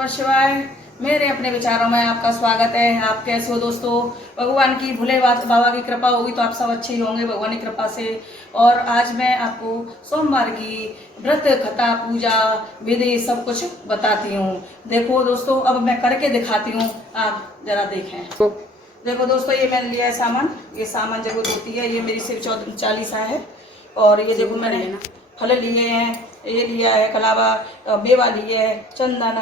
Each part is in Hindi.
नमः शिवाय। मेरे अपने विचारों में आपका स्वागत है। आप कैसे हो दोस्तों? भगवान की भोले बाबा की कृपा होगी तो आप सब अच्छे ही होंगे भगवान की कृपा से। और आज मैं आपको सोमवार की व्रत कथा पूजा विधि सब कुछ बताती हूँ। देखो दोस्तों, अब मैं करके दिखाती हूँ, आप जरा देखें। देखो दोस्तों, ये मैंने लिया है सामान। ये सामान जरूरत होती है। ये मेरी शिव 40 है। और ये देखो मैंने फल लिए हैं। ये लिया है कलावा, मेवा लिए है, चंदन,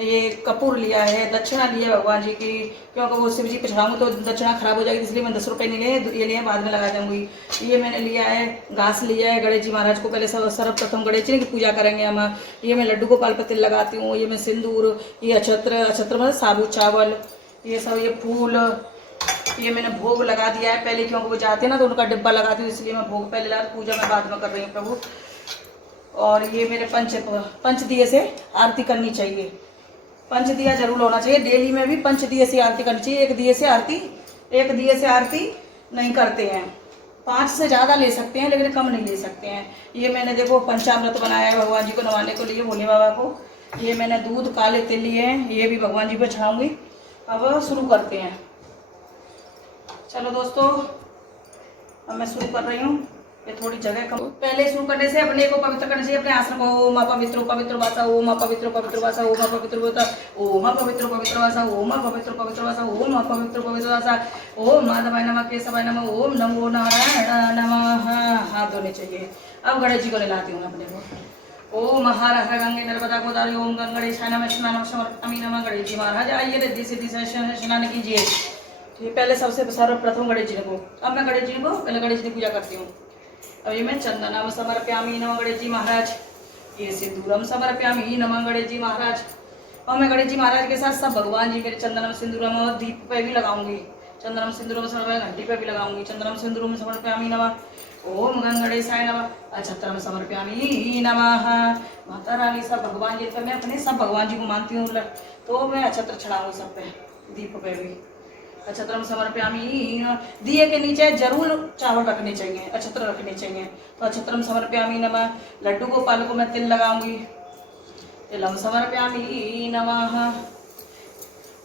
ये कपूर लिया है, दक्षिणा लिया है भगवान जी की, क्योंकि वो शिव जी पे चढ़ाऊँ तो दक्षिणा खराब हो जाएगी, इसलिए मैं 10 रुपये नहीं लिए, ये लिए बाद में लगा जाऊंगी। ये मैंने लिया है घास लिया है गणेश जी महाराज को, पहले सर्वप्रथम गणेश जी की पूजा करेंगे हम। ये मैं लड्डू गोपाल पर तिल लगाती हूँ। ये मैं सिंदूर, ये अक्षत्र मतलब साबुत चावल, ये सब, ये फूल, ये मैंने भोग लगा दिया है पहले, क्योंकि वो जाते हैं ना तो उनका डिब्बा लगाती हूँ, इसलिए मैं भोग पहले लगा, पूजा मैं बाद में कर रही हूँ प्रभु। और ये मेरे पंच दिए से आरती करनी चाहिए। पंच दिया जरूर होना चाहिए। डेली में भी पंच दिए से आरती करनी चाहिए। एक दिए से आरती नहीं करते हैं। 5 से ज़्यादा ले सकते हैं लेकिन कम नहीं ले सकते हैं। ये मैंने देखो पंचामृत बनाया है भगवान जी को नवाने को लिए, भोले बाबा को। ये मैंने दूध काले तिल लिए हैं, ये भी भगवान जी पर चढ़ाऊंगी। अब शुरू करते हैं। चलो दोस्तों, अब मैं शुरू कर रही हूँ। ये थोड़ी जगह कम, पहले शुरू करने से अपने को पवित्र करना चाहिए, अपने आसन को। ओम पवित्र पवित्र वासा, ओम पवित्र पवित्र वासा, ओम पवित्र वासा, ओम पवित्र पवित्र वासा, ओम पवित्र पवित्र वासा, ओम पवित्र पवित्र वासा, ओम माधवाय नमः, केशवाय नमः, ओम नमो नारायण नमः। हाथ धोने चाहिए। अब गणेश जी को लेलाती हूँ अपने को। ओम हर हर गंगे नर्मदा गोदावरी, ओम गंगणेशाय नमः, स्नानं समर्पयामि नमः। गणेश जी महाराज आइए रिद्धि सिद्धि से स्नान कीजिए। ठीक, पहले सबसे सर्वप्रथम गणेश जी को। अब मैं गणेश जी को पहले गणेश जी की पूजा करती हूँ। अब ये मैं चंदनम समर्पयामि नमः गणेश जी महाराज, ये सिंदूरम समर्पयामि नमः गणेश जी महाराज। और मैं गणेश जी महाराज के साथ सब भगवान जी मेरे चंदनम सिंदूरम और दीप पे भी लगाऊंगी। चंदनम सिंदूरम समर्पयामि, घंटी पे भी लगाऊंगी। चंदनम सिंदूरम समर्पयामि नमः, ओम गंगणेशाय नमः, अक्षत्रम समर्पयामि नमः। माता रानी सब भगवान जी पे, मैं अपने सब भगवान जी को मानती हूँ, तो मैं अक्षत्र चढ़ाऊँ सब पे, दीप पे भी। अक्षत्रम समर्पयामि। दिए के नीचे जरूर चावल रखने चाहिए, अक्षत्र रखने चाहिए। तो अक्षत्रम समर्पयामि नमः। लड्डू गोपाल को मैं तिल लगाऊंगी। तिलम समर्पयामि नमः।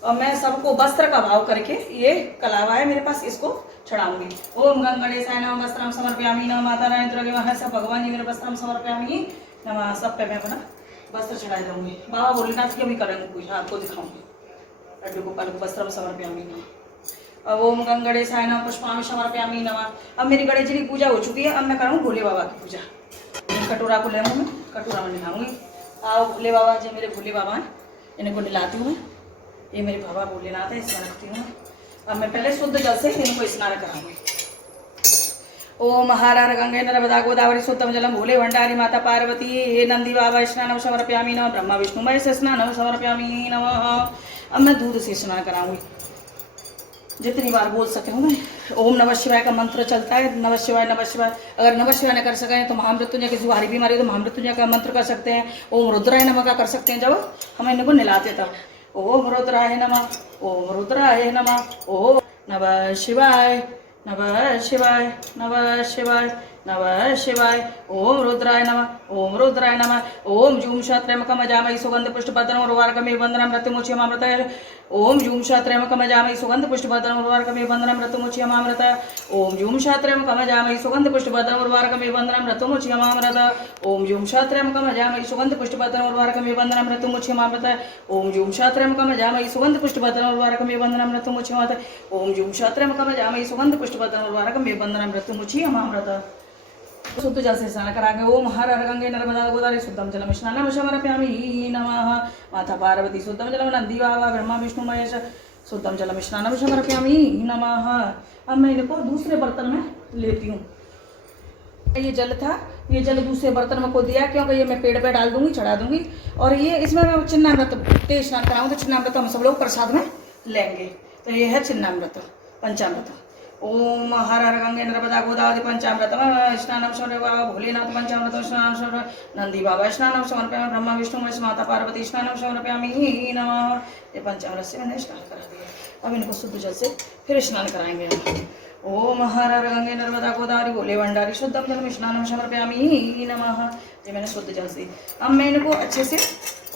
और मैं सबको वस्त्र का भाव करके, ये कलावा है मेरे पास, इसको चढ़ाऊंगी। ओम गंगणेशाय नमः, वस्त्रम समर्पयामि नमः। माता रानी दुर्गे वहाँ सब भगवान जी मेरे वस्त्रम समर्पयामि नमः। सब पे मैं अपना वस्त्र चढ़ा दूंगी। बाबा भोलेनाथ की भी करेंगे पूजा, आपको दिखाऊंगी। लड्डू गोपाल को वस्त्रम समर्पयामि नमः। ओम गंगणेशाय नमः, पुष्पामि समर्पयामि नमः। अब मेरी गणेश जी की पूजा हो चुकी है। अब मैं करूँगी भोले बाबा की पूजा। कटोरा को ले मैं कटोरा में नहाऊंगी। आओ भोले बाबा जी, मेरे भोले बाबा हैं, इनको नहलाती हूँ। ये मेरे बाबा भोलेनाथ है, इसमें रखती हूँ। अब मैं पहले शुद्ध जल से इनको स्नान कराऊंगी। ओम हर हर गंगे नर्मदा गोदावरी शुद्धम जलम भोले भंडारी माता पार्वती, हे नंदी बाबा स्नानम समर्पयामि नमः। ब्रह्मा विष्णु महेश स्नानम समर्पयामि नमः। अब मैं दूध से स्नान कराऊंगी, जितनी बार बोल सके हूँ मैं। ओम नमः शिवाय का मंत्र चलता है, नमः शिवाय नमः शिवाय। अगर नमः शिवाय न कर सकें तो महामृत्युंजय की जुआरी बीमारी तो महामृत्युंजय का मंत्र कर सकते हैं। ओम रुद्राय नमः का कर सकते हैं जब हम इनको नहलाते तब। ओम रुद्राय नमः, ओम रुद्राय नमः, ओम नमः शिवाय, नमः शिवाय, नमः शिवाय, नमः शिवाय। ओम रुद्राय नमः, ओम रुद्राय नमः। ओम जूम शत्रयमकम अजामहि सुगंध पुष्टभद्रम उर्वारुकमिव वंदनं मृत्युमुच्यमामृताय। ओम जूम शत्रयमकम अजामहि सुगंध पुष्टभद्रम उर्वारुकमिव वंदनं मृत्युमुच्यमामृताय। ओम जूम शत्रयमकम अजामहि सुगंध पुष्टभद्रम उर्वारुकमिव वंदनं मृत्युमुच्यमामृताय। ओम जूम शत्रयमकम अजामहि सुगंध पुष्टभद्रम उर्वारुकमिव वंदनं मृत्युमुच्यमामृताय। ओम जूम शत्रयमकम अजामहि सुगंध पुष्टभद्रम उर्वारुकमिव वंदनं मृत्युमुच्यमामृताय। ओम जूम शत्रयमकम अजामहि सुगंध पुष्टभद्रम उर्वारुकमिव वंदनं मृत्युमुच्यमामृताय। शुद्ध जल से स्नान कराएंगे। ओम हर हर गंगे नर्मदा गोदावरी शुद्धम जलम स्नानं समर्पयामि नमः। माता पार्वती शुद्धम जलम, नंदी बाबा ब्रह्मा विष्णु महेश शुद्धम जलम स्नानं समर्पयामि नमः। अब मैं इनको दूसरे बर्तन में लेती हूँ। ये जल था, ये जल दूसरे बर्तन में को दिया क्योंकि ये मैं पेड़ पे डाल दूंगी, चढ़ा दूंगी। और ये इसमें मैं चिन्नामृत तेज स्नान कराऊँ, तो चिन्नामृत हम सब लोग प्रसाद में लेंगे। तो ये है चिन्नामृत पंचामृत। ओम हर हर गंगे नर्मदा गोदावरी पंचामृतम स्नानं समर्पयामि भोलेनाथ पंचामृतम स्नानं समर्पयामि नंदी बाबा स्नानं समर्पयामि ब्रह्मा विष्णु महेश माता पार्वती स्नानं समर्पयामि नमः। ये पंचामृत से मैंने स्नान करा दिया। अब इनको शुद्ध जल से फिर स्नान कराएंगे हम। ओम हर हर गंगे नर्मदा गोदावरी भोले भंडारी शुद्धम जलम स्नानं समर्पयामि नमः। ये मैंने शुद्ध जल से। अब मैं इनको अच्छे से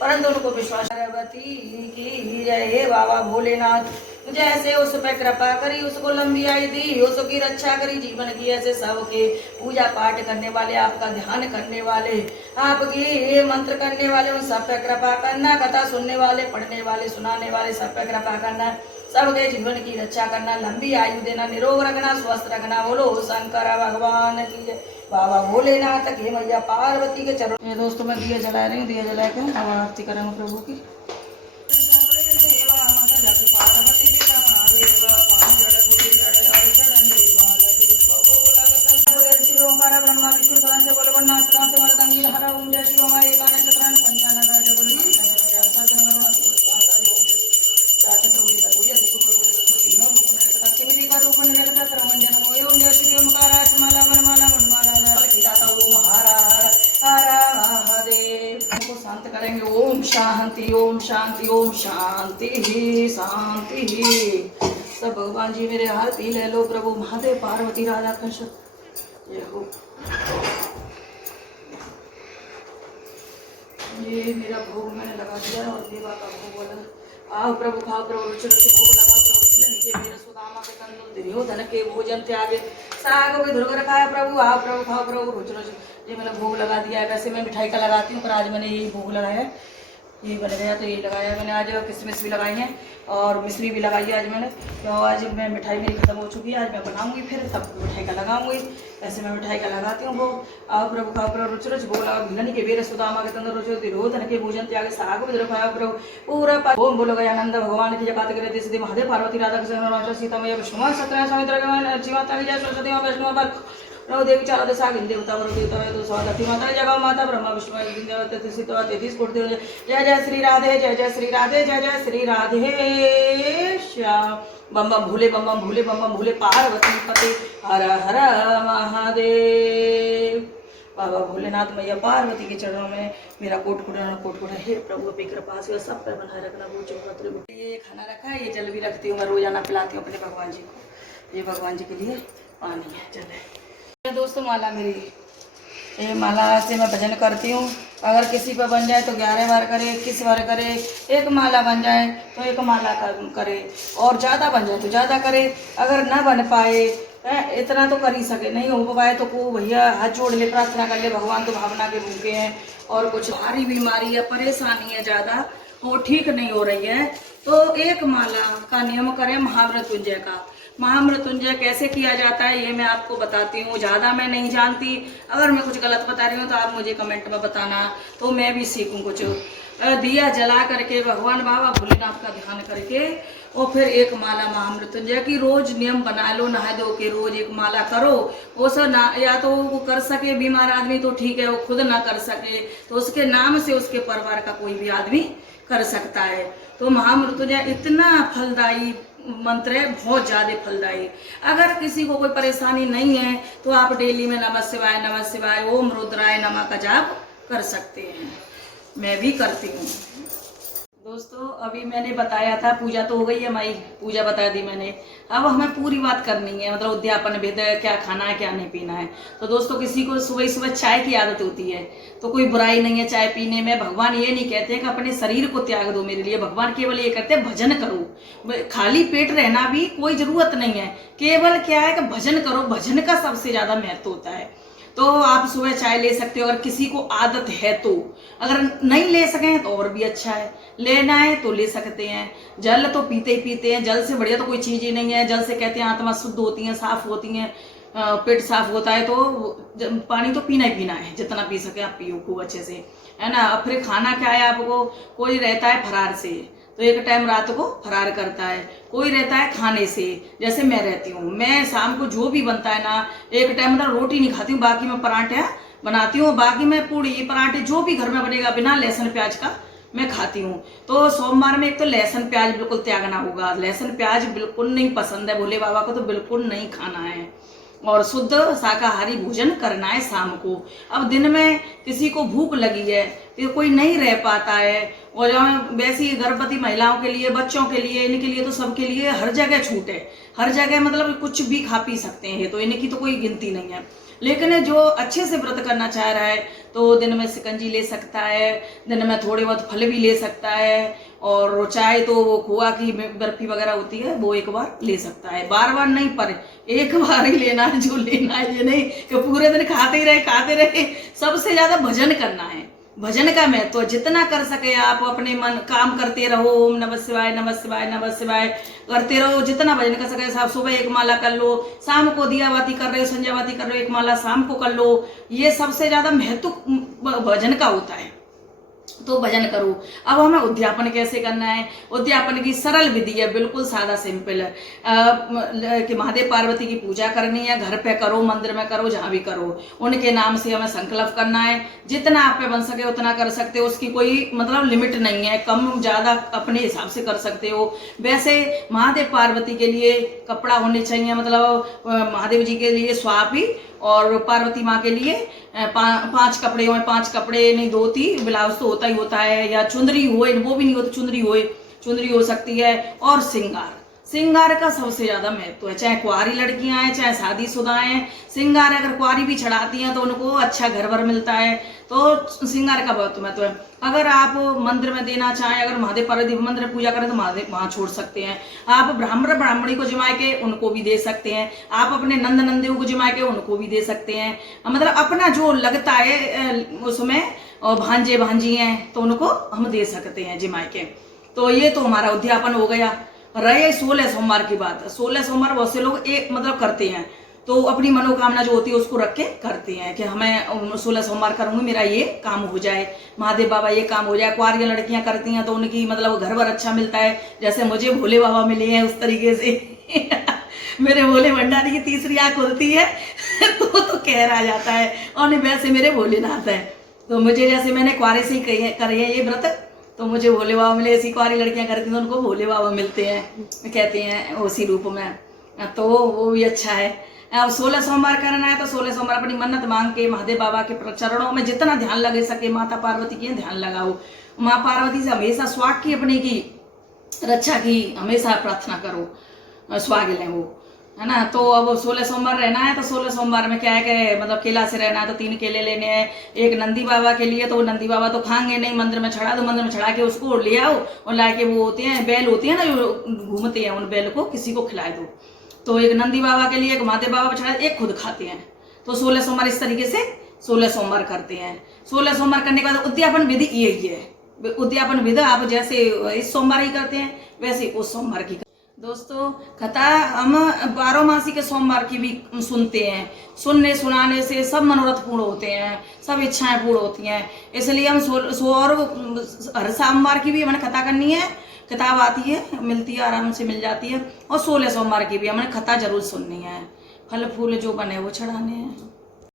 परंतु उनको विश्वास। पार्वती की जय। हे बाबा भोलेनाथ, जैसे उस पर कृपा करी, उसको लंबी आयु दी, उसकी रक्षा करी जीवन की। ऐसे सबके पूजा पाठ करने वाले, आपका ध्यान करने वाले, आपकी मंत्र करने वाले, उन सब पे कृपा करना। कथा सुनने वाले, पढ़ने वाले, सुनाने वाले, सब पे कृपा करना। सबके जीवन की रक्षा करना, लंबी आयु देना, निरोग रखना, स्वस्थ रखना। बोलो शंकर भगवान की जय। बाबा भोलेनाथ की, मैया पार्वती के चरणों। दोस्तों मैं दिया जला रही हूँ, दिया जला के अब आरती करेंगे प्रभु की। ब्रह्मा विष्णु सदाशिव बोले से वरदांगी हरा ओम जय शिव हमारे एकानंद चक्रान पंचानन जय बोले शांत करेंगे। ओम शांति ओम शांति ओम शांति ही शांति ही। सब भगवान जी मेरे आरती ले लो। प्रभु महादेव पार्वती राधा कृष्ण ये हो। ये मेरा भोग मैंने लगा दिया और देवा का भोग बोला। आओ प्रभु खाओ प्रभु रुचि रुचि भोग लगाओ प्रभु। नीचे मेरे सुदामा के कंदुल दुर्योधन के भोजन त्यागे साग भी धुरकर खाया प्रभु। आओ प्रभु खाओ प्रभु रुचि रुचि। ये मैंने भोग लगा दिया है। वैसे मैं मिठाई का लगाती हूँ पर आज मैंने यही भोग लगाया है। ये बन गया तो ये लगाया मैंने। आज किशमिश भी लगाई है और मिश्री भी लगाई है आज मैंने। तो आज मैं मिठाई मेरी खत्म हो चुकी है। आज मैं बनाऊंगी फिर तब मिठाई का लगाऊंगी। ऐसे मैं मिठाई का लगाती हूँ भोग। आओ प्रभु खाओ प्रभु रुचि रुचि भोग लगाओ। भिलन के वीर सुदामा के तंदुल रुचि दुर्योधन के भोजन त्याग साग भी खाओ प्रभु पूरा। ओम बोलो गया आनंद भगवान की जगत करे सिद्धि महादेव पार्वती राधा कृष्ण सीता मैया विष्णु सत्य समुद्र जीवाता विजय सरस्वती वैष्णव नव देवी चार दशा देवता वरु देवता तो स्वागति माता जगह माता ब्रह्मा विष्णु देवता सीता तेतीस कोटि। जय जय श्री राधे जय जय श्री राधे जय जय श्री राधे श्याम। बम बम भूले बम बम भूले बम बम भूले पार्वती पते हर हर महादेव। बाबा भोलेनाथ मैया पार्वती के चरणों में मेरा कोट कोट है। प्रभु अपनी कृपा से सब पर बनाए रखना। ये खाना रखा है, ये जल भी रखती हूँ मैं, रोजाना पिलाती हूँ अपने भगवान जी को। ये भगवान जी के लिए पानी है, जल है। दोस्तों माला मेरी, ये माला से मैं भजन करती हूँ। अगर किसी पर बन जाए तो 11 बार करे, 21 बार करे। एक माला बन जाए तो एक माला करे और ज़्यादा बन जाए तो ज़्यादा करे। अगर ना बन पाए इतना तो कर ही सके, नहीं हो पाए तो को भैया हाथ जोड़ ले, प्रार्थना कर ले। भगवान तो भावना के भूखे हैं और कुछ भारी बीमारी है, परेशानी है ज़्यादा, वो ठीक नहीं हो रही है तो एक माला का नियम करें महामृत्युंजय का। महामृत्युंजय कैसे किया जाता है ये मैं आपको बताती हूँ। ज़्यादा मैं नहीं जानती, अगर मैं कुछ गलत बता रही हूँ तो आप मुझे कमेंट में बताना तो मैं भी सीखूँ कुछ। दिया जला करके भगवान बाबा भोलेनाथ का ध्यान करके और फिर एक माला महामृत्युंजय की रोज नियम बना लो, नहा धो के रोज एक माला करो। वो सब ना, या तो वो कर सके बीमार आदमी तो ठीक है, वो खुद ना कर सके तो उसके नाम से उसके परिवार का कोई भी आदमी कर सकता है। तो महामृत्युंजय इतना फलदायी मंत्र है, बहुत ज्यादा फलदायी। अगर किसी को कोई परेशानी नहीं है तो आप डेली में नमः शिवाय ओम रुद्राय नमः का जाप कर सकते हैं। मैं भी करती हूँ। दोस्तों अभी मैंने बताया था, पूजा तो हो गई है, माई पूजा बता दी मैंने। अब हमें पूरी बात करनी है, मतलब उद्यापन भेद, क्या खाना है क्या नहीं पीना है। तो दोस्तों किसी को सुबह सुबह चाय की आदत होती है तो कोई बुराई नहीं है चाय पीने में। भगवान ये नहीं कहते हैं कि अपने शरीर को त्याग दो मेरे लिए, भगवान केवल ये कहते हैं भजन करो। खाली पेट रहना भी कोई जरूरत नहीं है, केवल क्या है कि भजन करो। भजन का सबसे ज्यादा महत्व होता है। तो आप सुबह चाय ले सकते हो अगर किसी को आदत है तो। अगर नहीं ले सकें तो और भी अच्छा है, लेना है तो ले सकते हैं। जल तो पीते ही पीते हैं, जल से बढ़िया तो कोई चीज ही नहीं है। जल से कहते हैं आत्मा शुद्ध होती है, साफ होती है, पेट साफ होता है। तो पानी तो पीना ही पीना है, जितना पी सके आप पियो खूब अच्छे से, है ना। अब फिर खाना क्या है आपको, कोई रहता है फरार से तो एक टाइम रात को फरार करता है, कोई रहता है खाने से, जैसे मैं रहती हूँ। मैं शाम को जो भी बनता है ना, एक टाइम मतलब रोटी नहीं खाती हूँ, बाकी मैं पराठे बनाती हूँ, बाकी मैं पूड़ी पराठे जो भी घर में बनेगा बिना लहसुन प्याज का मैं खाती हूँ। तो सोमवार में एक तो लहसुन प्याज बिल्कुल त्यागना होगा। लहसुन प्याज बिल्कुल नहीं पसंद है भोले बाबा को, तो बिल्कुल नहीं खाना है और शुद्ध शाकाहारी भोजन करना है शाम को। अब दिन में किसी को भूख लगी है तो कोई नहीं रह पाता है, और वैसे ही गर्भवती महिलाओं के लिए, बच्चों के लिए, इनके लिए तो सबके लिए हर जगह छूट है। हर जगह मतलब कुछ भी खा पी सकते हैं, तो इनकी तो कोई गिनती नहीं है। लेकिन जो अच्छे से व्रत करना चाह रहा है तो तो दिन में शिकंजी ले सकता है, दिन में थोड़े बहुत फल भी ले सकता है, और चाहे तो वो खोआ की बर्फी वगैरह होती है वो एक बार ले सकता है, बार बार नहीं पर एक बार ही लेना है। जो लेना है ये नहीं कि पूरे दिन खाते रहे। सबसे ज्यादा भजन करना है, भजन का महत्व जितना कर सके आप अपने मन काम करते रहो, ओम नमः शिवाय नमः शिवाय नमः शिवाय करते रहो, जितना भजन कर सके। साहब सुबह एक माला कर लो, शाम को दिया बाती कर रहे हो, संध्या बाती कर रहे हो, एक माला शाम को कर लो। ये सबसे ज्यादा महत्व भजन का होता है, तो भजन करो। अब हमें उद्यापन कैसे करना है, उद्यापन की सरल विधि है, बिल्कुल सादा सिंपल है कि महादेव पार्वती की पूजा करनी है, घर पे करो, मंदिर में करो, जहां भी करो, उनके नाम से हमें संकल्प करना है। जितना आप पे बन सके उतना कर सकते हो, उसकी कोई मतलब लिमिट नहीं है, कम ज्यादा अपने हिसाब से कर सकते हो। वैसे महादेव पार्वती के लिए कपड़ा होने चाहिए, मतलब महादेव जी के लिए स्वापी और पार्वती माँ के लिए 5 कपड़े हो, 5 कपड़े नहीं 2-3 ब्लाउज तो होता ही होता है, या चुंदरी हो, वो भी नहीं हो तो चुंदरी हो सकती है। और श्रृंगार का सबसे ज्यादा महत्व है, चाहे कुंवारी लड़कियां हैं चाहे शादीशुदा हैं। श्रृंगार अगर कुंवारी भी चढ़ाती हैं तो उनको अच्छा घर भर मिलता है, तो श्रृंगार का बहुत महत्व है। अगर आप मंदिर में देना चाहें, अगर महादेव पार्वती मंदिर में पूजा करें तो महादेव वहां छोड़ सकते हैं। आप ब्राह्मणी को जिमा के उनको भी दे सकते हैं, आप अपने नंदियों को जिमा के उनको भी दे सकते हैं, मतलब अपना जो लगता है उसमें। और भांजे भांजी हैं तो उनको हम दे सकते हैं जिमा के। तो ये तो हमारा उद्यापन हो गया। रहे 16 सोमवार की बात, 16 सोमवार बहुत से लोग एक मतलब करते हैं, तो अपनी मनोकामना जो होती है उसको रख के करते हैं कि हमें 16 सोमवार करूंगी, मेरा ये काम हो जाए, महादेव बाबा ये काम हो जाए। कुंवारियां लड़कियां करती हैं तो उनकी मतलब घर भर अच्छा मिलता है, जैसे मुझे भोले बाबा मिले हैं उस तरीके से मेरे भोले भंडारी की तीसरी आंख खुलती है तो कहर आ जाता है, और वैसे मेरे भोलेनाथ है, तो मुझे जैसे मैंने कुंवारे से ही करे हैं ये व्रत, तो मुझे भोले बाबा मिले। ऐसी कुंवारी लड़कियां करती हैं तो उनको भोले बाबा मिलते हैं, कहते हैं उसी रूप में, तो वो भी अच्छा है। अब 16 सोमवार करना है तो 16 सोमवार अपनी मन्नत मांग के महादेव बाबा के चरणों में जितना ध्यान लगे सके, माता पार्वती की ध्यान लगाओ। माँ पार्वती से हमेशा स्वाग की अपने की रक्षा की हमेशा प्रार्थना करो, स्वाग लें वो, है ना। तो अब 16 सोमवार रहना है तो 16 सोमवार में क्या है कि मतलब केला से रहना है तो 3 केले लेने हैं। एक नंदी बाबा के लिए, तो नंदी बाबा तो खाएंगे नहीं, मंदिर में चढ़ा दो, मंदिर में चढ़ा के उसको ले आओ और ला के वो होते हैं बैल होती है ना जो घूमते हैं, उन बैल को किसी को खिला दो। तो एक नंदी बाबा के लिए, एक महादेव बाबा पर चढ़ा, एक खुद खाते हैं। तो 16 सोमवार इस तरीके से 16 सोमवार करते हैं। 16 सोमवार करने के बाद उद्यापन विधि यही है। उद्यापन विधि आप जैसे इस सोमवार ही करते हैं वैसे उस सोमवार की। दोस्तों कथा हम 12 मासी के सोमवार की भी सुनते हैं, सुनने सुनाने से सब मनोरथ पूर्ण होते हैं, सब इच्छाएं पूर्ण होती हैं। इसलिए हम और हर सोमवार की भी हमें कथा करनी है, किताब आती है मिलती है, आराम से मिल जाती है। और 16 सोमवार की भी हमें कथा जरूर सुननी है, फल फूल जो बने वो चढ़ाने हैं।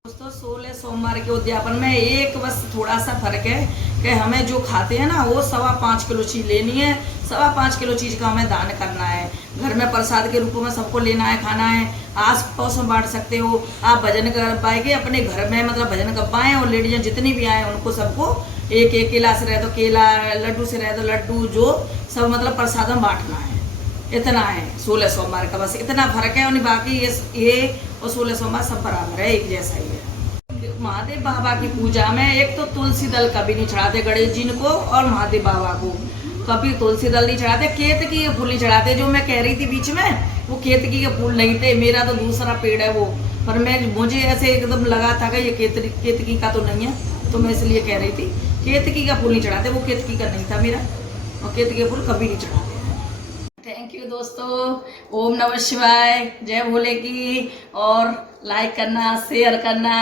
दोस्तों 16 सोमवार के उद्यापन में एक बस थोड़ा सा फर्क है कि हमें जो खाते हैं ना वो 5.25 किलो चीज लेनी है, 5.25 किलो चीज का हमें दान करना है। घर में प्रसाद के रूप में सबको लेना है, खाना है, आस पड़ोस में बांट सकते हो। आप भजन कर पाएंगे अपने घर में, मतलब भजन कर पाए, और लेडीज जितनी भी आए उनको सबको एक केला से रहे तो केला, लड्डू से रहे तो लड्डू, जो सब मतलब प्रसाद में बांटना है। इतना है 16 सोमवार का, बस इतना फर्क है। और बाकी ये और 16 सोमवार सब बराबर है, एक जैसा ही है। महादेव बाबा की पूजा में एक तो तुलसी दल कभी नहीं चढ़ाते गणेश जी को, और महादेव बाबा को कभी तुलसी दल नहीं चढ़ाते। केतकी के फूल नहीं चढ़ाते, जो मैं कह रही थी बीच में, वो केतकी के फूल नहीं थे, मेरा तो दूसरा पेड़ है वो, पर मुझे ऐसे एकदम लगा था कि ये केतकी का तो नहीं है, तो मैं इसलिए कह रही थी केतकी का फूल नहीं चढ़ाते, वो केतकी का नहीं था मेरा, और केतकी के फूल कभी नहीं चढ़ाते। थैंक यू दोस्तों, ओम नमः शिवाय, जय भोले की। और लाइक करना, शेयर करना,